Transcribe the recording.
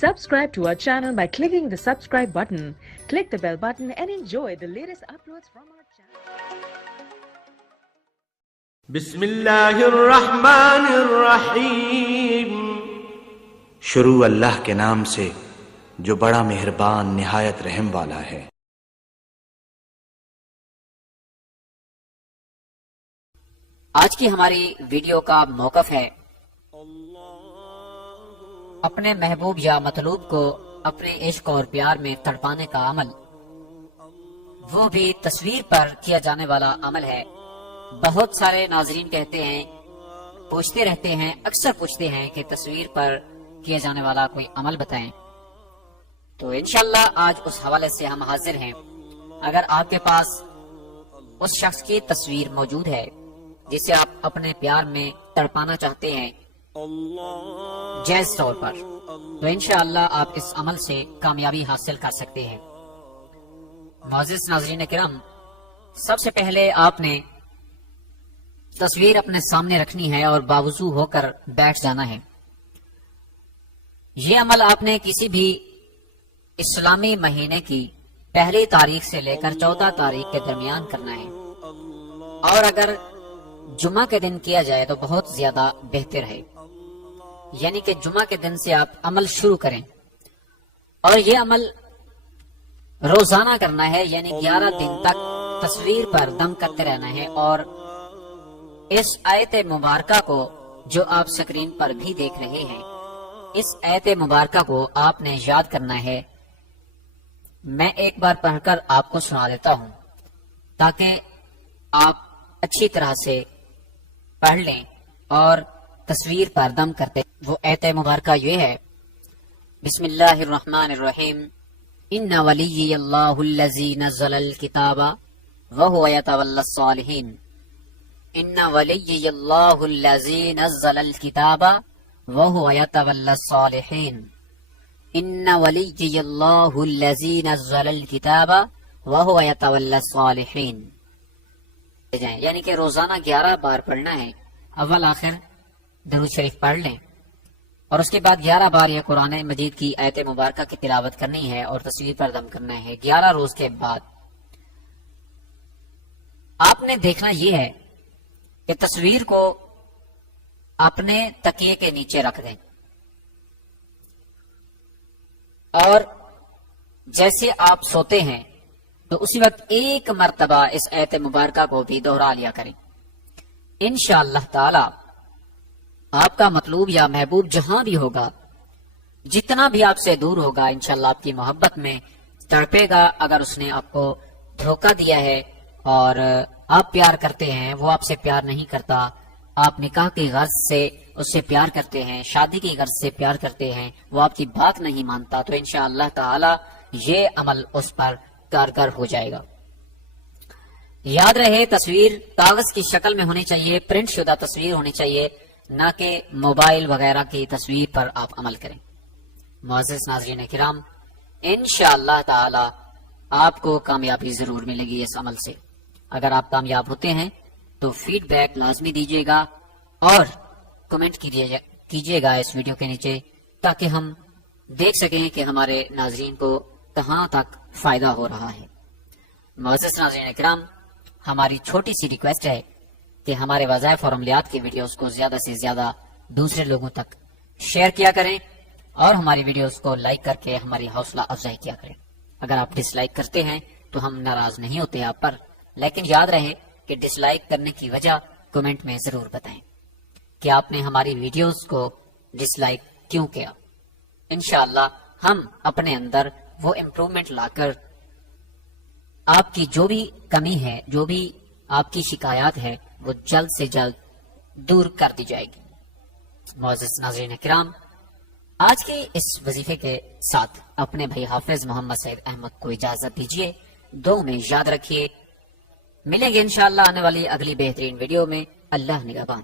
Subscribe to our channel by clicking the subscribe button. Click the bell button and enjoy the latest uploads from our channel. بسم اللہ الرحمن الرحیم. شروع اللہ کے نام سے جو بڑا مہربان نہایت رحم والا ہے. آج کی ہماری ویڈیو کا موقف ہے اپنے محبوب یا مطلوب کو اپنے عشق اور پیار میں تڑپانے کا عمل، وہ بھی تصویر پر کیا جانے والا عمل ہے. بہت سارے ناظرین کہتے ہیں، پوچھتے رہتے ہیں، اکثر پوچھتے ہیں کہ تصویر پر کیا جانے والا کوئی عمل بتائیں. تو انشاءاللہ آج اس حوالے سے ہم حاضر ہیں. اگر آپ کے پاس اس شخص کی تصویر موجود ہے جسے آپ اپنے پیار میں تڑپانا چاہتے ہیں جائز طور پر، تو انشاءاللہ آپ اس عمل سے کامیابی حاصل کر سکتے ہیں. معزز ناظرین کرام، سب سے پہلے آپ نے تصویر اپنے سامنے رکھنی ہے اور باوضو ہو کر بیٹھ جانا ہے. یہ عمل آپ نے کسی بھی اسلامی مہینے کی پہلی تاریخ سے لے کر 14 تاریخ کے درمیان کرنا ہے، اور اگر جمعہ کے دن کیا جائے تو بہت زیادہ بہتر ہے. یعنی کہ جمعہ کے دن سے آپ عمل شروع کریں، اور یہ عمل روزانہ کرنا ہے. یعنی 11 دن تک تصویر پر دم کرتے رہنا ہے. اور اس آیت مبارکہ کو جو آپ سکرین پر بھی دیکھ رہے ہیں، اس آیت مبارکہ کو آپ نے یاد کرنا ہے. میں ایک بار پڑھ کر آپ کو سنا دیتا ہوں تاکہ آپ اچھی طرح سے پڑھ لیں اور تصویر پر دم کرتے. وہ آیت مبارکہ یہ ہے: بسم اللہ الرحمن الرحیم، ان ولی اللہ الذی نزل الکتاب وہو یتولی الصالحین. ان ولی اللہ الذی نزل الکتاب وہو یتولی الصالحین. ان ولی اللہ الذی نزل الکتاب وہو یتولی الصالحین. یعنی کہ روزانہ 11 بار پڑھنا ہے. اول آخر درود شریف پڑھ لیں، اور اس کے بعد 11 بار یہ قرآن مجید کی آیت مبارکہ کی تلاوت کرنی ہے اور تصویر پر دم کرنا ہے. 11 روز کے بعد آپ نے دیکھنا یہ ہے کہ تصویر کو اپنے تکیے کے نیچے رکھ دیں، اور جیسے آپ سوتے ہیں تو اسی وقت ایک مرتبہ اس آیت مبارکہ کو بھی دوہرا لیا کریں. انشاءاللہ تعالی آپ کا مطلوب یا محبوب جہاں بھی ہوگا، جتنا بھی آپ سے دور ہوگا، انشاءاللہ آپ کی محبت میں تڑپے گا. اگر اس نے آپ کو دھوکہ دیا ہے اور آپ پیار کرتے ہیں، وہ آپ سے پیار نہیں کرتا، آپ نکاح کی غرض سے اس سے پیار کرتے ہیں، شادی کی غرض سے پیار کرتے ہیں، وہ آپ کی بات نہیں مانتا، تو انشاءاللہ تعالی یہ عمل اس پر کارگر ہو جائے گا. یاد رہے، تصویر کاغذ کی شکل میں ہونی چاہیے، پرنٹ شدہ تصویر ہونی چاہیے، نہ کہ موبائل وغیرہ کی تصویر پر آپ عمل کریں. معزز ناظرین کرام، انشاءاللہ تعالی آپ کو کامیابی ضرور ملے گی اس عمل سے. اگر آپ کامیاب ہوتے ہیں تو فیڈ بیک لازمی دیجیے گا اور کمنٹ کیجیے گا اس ویڈیو کے نیچے، تاکہ ہم دیکھ سکیں کہ ہمارے ناظرین کو کہاں تک فائدہ ہو رہا ہے. معزز ناظرین کرام، ہماری چھوٹی سی ریکویسٹ ہے کہ ہمارے وظائف اور عملیات کی ویڈیوز کو زیادہ سے زیادہ دوسرے لوگوں تک شیئر کیا کریں، اور ہماری ویڈیوز کو لائک کر کے ہماری حوصلہ افزائی کیا کریں. اگر آپ ڈس لائک کرتے ہیں تو ہم ناراض نہیں ہوتے آپ پر، لیکن یاد رہے کہ ڈس لائک کرنے کی وجہ کمنٹ میں ضرور بتائیں کہ آپ نے ہماری ویڈیوز کو ڈس لائک کیوں کیا. انشاءاللہ ہم اپنے اندر وہ امپرومنٹ لا کر آپ کی جو بھی کمی ہے، جو بھی آپ کی شکایات ہے، وہ جلد سے جلد دور کر دی جائے گی. معزز ناظرین کرام، آج کے اس وظیفے کے ساتھ اپنے بھائی حافظ محمد سعید احمد کو اجازت دیجیے. دعاؤں میں یاد رکھیے. ملیں گے انشاءاللہ آنے والی اگلی بہترین ویڈیو میں. اللہ نگہبان.